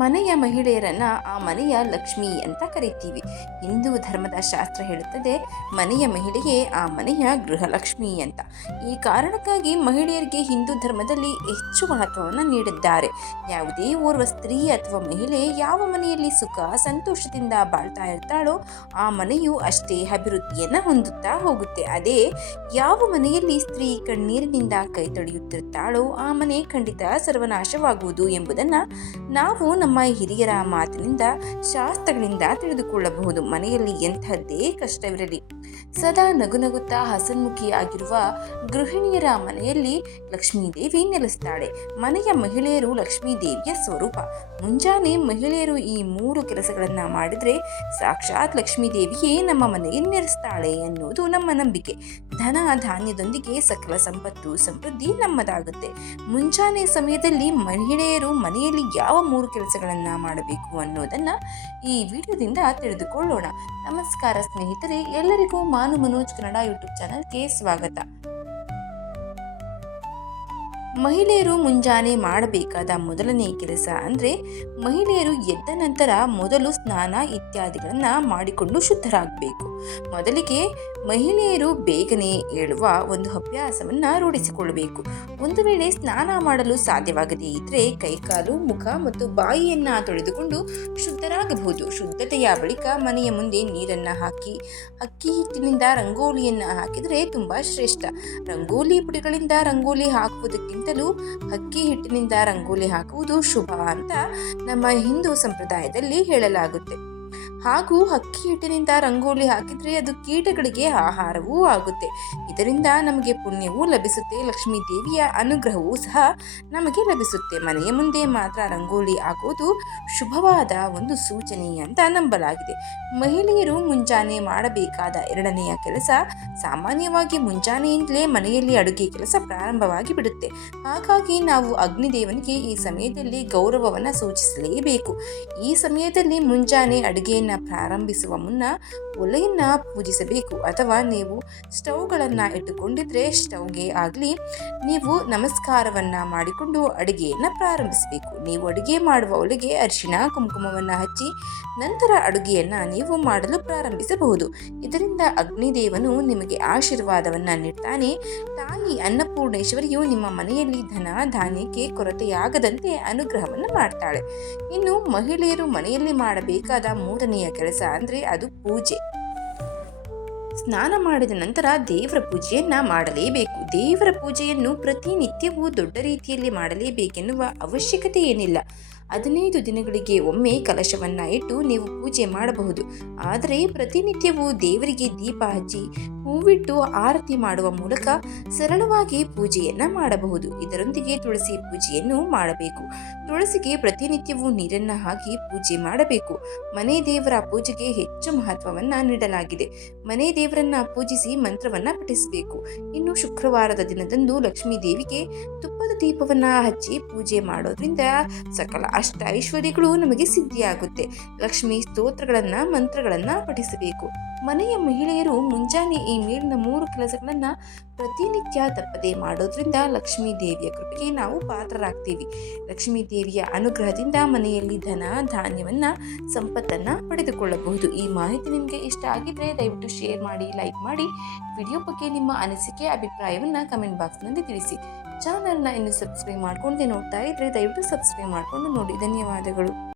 ಮನೆಯ ಮಹಿಳೆಯರನ್ನ ಆ ಮನೆಯ ಲಕ್ಷ್ಮಿ ಅಂತ ಕರಿತೀವಿ. ಹಿಂದೂ ಧರ್ಮದ ಶಾಸ್ತ್ರ ಹೇಳುತ್ತದೆ, ಮನೆಯ ಮಹಿಳೆಯೇ ಆ ಮನೆಯ ಗೃಹಲಕ್ಷ್ಮಿ ಅಂತ. ಈ ಕಾರಣಕ್ಕಾಗಿ ಮಹಿಳೆಯರಿಗೆ ಹಿಂದೂ ಧರ್ಮದಲ್ಲಿ ಹೆಚ್ಚು ಮಹತ್ವವನ್ನು ನೀಡಿದ್ದಾರೆ. ಯಾವುದೇ ಓರ್ವ ಸ್ತ್ರೀ ಅಥವಾ ಮಹಿಳೆ ಯಾವ ಮನೆಯಲ್ಲಿ ಸುಖ, ಸಂತೋಷದಿಂದ ಬಾಳ್ತಾ ಇರ್ತಾಳೋ ಆ ಮನೆಯು ಅಷ್ಟೇ ಅಭಿವೃದ್ಧಿಯನ್ನು ಹೊಂದುತ್ತಾ ಹೋಗುತ್ತೆ. ಅದೇ ಯಾವ ಮನೆಯಲ್ಲಿ ಸ್ತ್ರೀ ಕಣ್ಣೀರಿನಿಂದ ಕೈ ತೊಳೆಯುತ್ತಿರ್ತಾಳೋ ಆ ಮನೆ ಖಂಡಿತ ಸರ್ವನಾಶವಾಗುವುದು ಎಂಬುದನ್ನು ನಾವು ಹಿರಿಯರ ಮಾತಿನಿಂದ, ಶಾಸ್ತ್ರಗಳಿಂದ ತಿಳಿದುಕೊಳ್ಳಬಹುದು. ಮನೆಯಲ್ಲಿ ಎಂಥದ್ದೇ ಕಷ್ಟವಿರಲಿ. ಸದಾ ನಗು ನಗುತ್ತಾ ಹಸನ್ಮುಖಿಯಾಗಿರುವ ಗೃಹಿಣಿಯರ ಮನೆಯಲ್ಲಿ ಲಕ್ಷ್ಮೀದೇವಿ ನೆಲೆಸ್ತಾಳೆ. ಮನೆಯ ಮಹಿಳೆಯರು ಲಕ್ಷ್ಮೀದೇವಿಯ ಸ್ವರೂಪ. ಮುಂಜಾನೆ ಮಹಿಳೆಯರು ಈ ಮೂರು ಕೆಲಸಗಳನ್ನು ಮಾಡಿದರೆ ಸಾಕ್ಷಾತ್ ಲಕ್ಷ್ಮೀದೇವಿಯೇ ನಮ್ಮ ಮನೆಗೆ ನೆಲೆಸ್ತಾಳೆ ಅನ್ನೋದು ನಮ್ಮ ನಂಬಿಕೆ. ಧನ ಧಾನ್ಯದೊಂದಿಗೆ ಸಕಲ ಸಂಪತ್ತು ಸಮೃದ್ಧಿ ನಮ್ಮದಾಗುತ್ತೆ. ಮುಂಜಾನೆ ಸಮಯದಲ್ಲಿ ಮಹಿಳೆಯರು ಮನೆಯಲ್ಲಿ ಯಾವ ಮೂರು ಕೆಲಸಗಳನ್ನು ಮಾಡಬೇಕು ಅನ್ನೋದನ್ನು ಈ ವಿಡಿಯೋದಿಂದ ತಿಳಿದುಕೊಳ್ಳೋಣ. ನಮಸ್ಕಾರ ಸ್ನೇಹಿತರೆ, ಎಲ್ಲರಿಗೂ ಮಾನು ಮನೋಜ್ ಕನ್ನಡ ಯೂಟ್ಯೂಬ್ ಚಾನಲ್ಗೆ ಸ್ವಾಗತ. ಮಹಿಳೆಯರು ಮುಂಜಾನೆ ಮಾಡಬೇಕಾದ ಮೊದಲನೇ ಕೆಲಸ ಅಂದರೆ ಮಹಿಳೆಯರು ಎದ್ದ ನಂತರ ಮೊದಲು ಸ್ನಾನ ಇತ್ಯಾದಿಗಳನ್ನು ಮಾಡಿಕೊಂಡು ಶುದ್ಧರಾಗಬೇಕು. ಮೊದಲಿಗೆ ಮಹಿಳೆಯರು ಬೇಗನೆ ಏಳುವ ಒಂದು ಅಭ್ಯಾಸವನ್ನು ರೂಢಿಸಿಕೊಳ್ಳಬೇಕು. ಒಂದು ವೇಳೆ ಸ್ನಾನ ಮಾಡಲು ಸಾಧ್ಯವಾಗದೇ ಇದ್ದರೆ ಕೈಕಾಲು, ಮುಖ ಮತ್ತು ಬಾಯಿಯನ್ನು ತೊಳೆದುಕೊಂಡು ಶುದ್ಧರಾಗಬಹುದು. ಶುದ್ಧತೆಯ ಬಳಿಕ ಮನೆಯ ಮುಂದೆ ನೀರನ್ನು ಹಾಕಿ, ಅಕ್ಕಿ ಹಿಟ್ಟಿನಿಂದ ರಂಗೋಲಿಯನ್ನು ಹಾಕಿದರೆ ತುಂಬ ಶ್ರೇಷ್ಠ. ರಂಗೋಲಿ ಪುಡಿಗಳಿಂದ ರಂಗೋಲಿ ಹಾಕುವುದಕ್ಕಿಂತಲೂ ಅಕ್ಕಿ ಹಿಟ್ಟಿನಿಂದ ರಂಗೋಲಿ ಹಾಕುವುದು ಶುಭ ಅಂತ ನಮ್ಮ ಹಿಂದೂ ಸಂಪ್ರದಾಯದಲ್ಲಿ ಹೇಳಲಾಗುತ್ತೆ. ಹಾಗೂ ಅಕ್ಕಿ ಹಿಟ್ಟಿನಿಂದ ರಂಗೋಲಿ ಹಾಕಿದರೆ ಅದು ಕೀಟಗಳಿಗೆ ಆಹಾರವೂ ಆಗುತ್ತೆ. ಇದರಿಂದ ನಮಗೆ ಪುಣ್ಯವೂ ಲಭಿಸುತ್ತೆ. ಲಕ್ಷ್ಮೀ ದೇವಿಯ ಅನುಗ್ರಹವೂ ಸಹ ನಮಗೆ ಲಭಿಸುತ್ತೆ. ಮನೆಯ ಮುಂದೆ ಮಾತ್ರ ರಂಗೋಲಿ ಹಾಕೋದು ಶುಭವಾದ ಒಂದು ಸೂಚನೆ ಅಂತ ನಂಬಲಾಗಿದೆ. ಮಹಿಳೆಯರು ಮುಂಜಾನೆ ಮಾಡಬೇಕಾದ ಎರಡನೆಯ ಕೆಲಸ ಸಾಮಾನ್ಯವಾಗಿ ಮುಂಜಾನೆಯಿಂದಲೇ ಮನೆಯಲ್ಲಿ ಅಡುಗೆ ಕೆಲಸ ಪ್ರಾರಂಭವಾಗಿ ಬಿಡುತ್ತೆ. ಹಾಗಾಗಿ ನಾವು ಅಗ್ನಿದೇವನಿಗೆ ಈ ಸಮಯದಲ್ಲಿ ಗೌರವವನ್ನು ಸೂಚಿಸಲೇಬೇಕು. ಈ ಸಮಯದಲ್ಲಿ ಮುಂಜಾನೆ ಅಡುಗೆಯನ್ನು ಪ್ರಾರಂಭಿಸುವ ಮುನ್ನ ಒಲೆಯನ್ನು ಪೂಜಿಸಬೇಕು ಅಥವಾ ನೀವು ಸ್ಟವ್ಗಳನ್ನು ಇಟ್ಟುಕೊಂಡಿದ್ರೆ ಸ್ಟವ್ಗೆ ಆಗಲಿ ನೀವು ನಮಸ್ಕಾರವನ್ನು ಮಾಡಿಕೊಂಡು ಅಡುಗೆಯನ್ನು ಪ್ರಾರಂಭಿಸಬೇಕು. ನೀವು ಅಡುಗೆ ಮಾಡುವ ಒಲೆಗೆ ಅರಿಶಿಣ, ಕುಂಕುಮವನ್ನು ಹಚ್ಚಿ ನಂತರ ಅಡುಗೆಯನ್ನು ನೀವು ಮಾಡಲು ಪ್ರಾರಂಭಿಸಬಹುದು. ಇದರಿಂದ ಅಗ್ನಿದೇವನು ನಿಮಗೆ ಆಶೀರ್ವಾದವನ್ನು ನೀಡ್ತಾನೆ. ತಾಯಿ ಅನ್ನಪೂರ್ಣೇಶ್ವರಿಯು ನಿಮ್ಮ ಮನೆಯಲ್ಲಿ ಧನ, ಧಾನ್ಯಕ್ಕೆ ಕೊರತೆಯಾಗದಂತೆ ಅನುಗ್ರಹವನ್ನು ಮಾಡ್ತಾಳೆ. ಇನ್ನು ಮಹಿಳೆಯರು ಮನೆಯಲ್ಲಿ ಮಾಡಬೇಕಾದ ಮೂರನೆಯ ಕೆಲಸ ಅಂದರೆ ಅದು ಪೂಜೆ. ಸ್ನಾನ ಮಾಡಿದ ನಂತರ ದೇವರ ಪೂಜೆಯನ್ನ ಮಾಡಲೇಬೇಕು. ದೇವರ ಪೂಜೆಯನ್ನು ಪ್ರತಿನಿತ್ಯವೂ ದೊಡ್ಡ ರೀತಿಯಲ್ಲಿ ಮಾಡಲೇಬೇಕೆನ್ನುವ ಅವಶ್ಯಕತೆ ಏನಿಲ್ಲ. ಹದಿನೈದು ದಿನಗಳಿಗೆ ಒಮ್ಮೆ ಕಲಶವನ್ನು ಇಟ್ಟು ನೀವು ಪೂಜೆ ಮಾಡಬಹುದು. ಆದರೆ ಪ್ರತಿನಿತ್ಯವೂ ದೇವರಿಗೆ ದೀಪ ಹಚ್ಚಿ ಹೂವಿಟ್ಟು ಆರತಿ ಮಾಡುವ ಮೂಲಕ ಸರಳವಾಗಿ ಪೂಜೆಯನ್ನು ಮಾಡಬಹುದು. ಇದರೊಂದಿಗೆ ತುಳಸಿ ಪೂಜೆಯನ್ನು ಮಾಡಬೇಕು. ತುಳಸಿಗೆ ಪ್ರತಿನಿತ್ಯವೂ ನೀರನ್ನು ಹಾಕಿ ಪೂಜೆ ಮಾಡಬೇಕು. ಮನೆ ದೇವರ ಪೂಜೆಗೆ ಹೆಚ್ಚು ಮಹತ್ವವನ್ನು ನೀಡಲಾಗಿದೆ. ಮನೆ ದೇವರನ್ನ ಪೂಜಿಸಿ ಮಂತ್ರವನ್ನು ಪಠಿಸಬೇಕು. ಇನ್ನು ಶುಕ್ರವಾರದ ದಿನದಂದು ಲಕ್ಷ್ಮೀ ದೇವಿಗೆ ತುಪ್ಪದ ದೀಪವನ್ನು ಹಚ್ಚಿ ಪೂಜೆ ಮಾಡೋದ್ರಿಂದ ಸಕಲ ಅಷ್ಟ ಐಶ್ವರ್ಯಗಳು ನಮಗೆ ಸಿದ್ಧಿಯಾಗುತ್ತೆ. ಲಕ್ಷ್ಮಿ ಸ್ತೋತ್ರಗಳನ್ನು, ಮಂತ್ರಗಳನ್ನು ಪಠಿಸಬೇಕು. ಮನೆಯ ಮಹಿಳೆಯರು ಮುಂಜಾನೆ ಈ ಮೇಲಿನ ಮೂರು ಕೆಲಸಗಳನ್ನ ಪ್ರತಿನಿತ್ಯ ತಪ್ಪದೇ ಮಾಡೋದ್ರಿಂದ ಲಕ್ಷ್ಮೀ ದೇವಿಯ ಕೃಪೆಗೆ ನಾವು ಪಾತ್ರರಾಗ್ತೀವಿ. ಲಕ್ಷ್ಮೀ ದೇವಿಯ ಅನುಗ್ರಹದಿಂದ ಮನೆಯಲ್ಲಿ ಧನ, ಧಾನ್ಯವನ್ನ, ಸಂಪತ್ತನ್ನ ಪಡೆದುಕೊಳ್ಳಬಹುದು. ಈ ಮಾಹಿತಿ ನಿಮಗೆ ಇಷ್ಟ ಆಗಿದ್ರೆ ದಯವಿಟ್ಟು ಶೇರ್ ಮಾಡಿ, ಲೈಕ್ ಮಾಡಿ. ವಿಡಿಯೋ ಬಗ್ಗೆ ನಿಮ್ಮ ಅನಿಸಿಕೆ, ಅಭಿಪ್ರಾಯವನ್ನು ಕಮೆಂಟ್ ಬಾಕ್ಸ್ನಲ್ಲಿ ತಿಳಿಸಿ. ಚಾನಲ್ನ ಇನ್ನು ಸಬ್ಸ್ಕ್ರೈಬ್ ಮಾಡ್ಕೊಂಡು ನೋಡ್ತಾ ಇದ್ರೆ ದಯವಿಟ್ಟು ಸಬ್ಸ್ಕ್ರೈಬ್ ಮಾಡಿಕೊಂಡು ನೋಡಿ. ಧನ್ಯವಾದಗಳು.